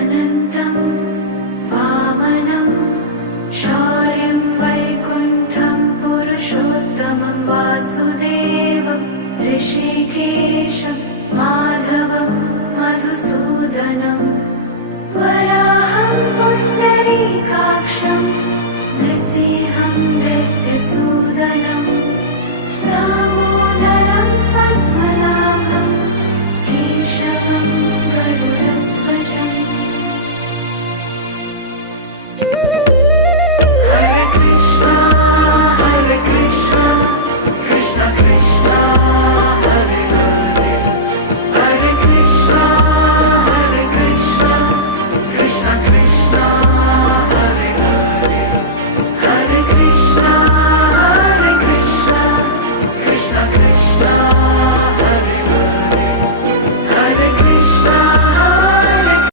अनन्तं वामनं शौर्यं वैकुण्ठं पुरुषोत्तमं वासुदेवं ऋषिकेशं माधवं मधुसूदनं वराहं पुण्डरीकाक्षं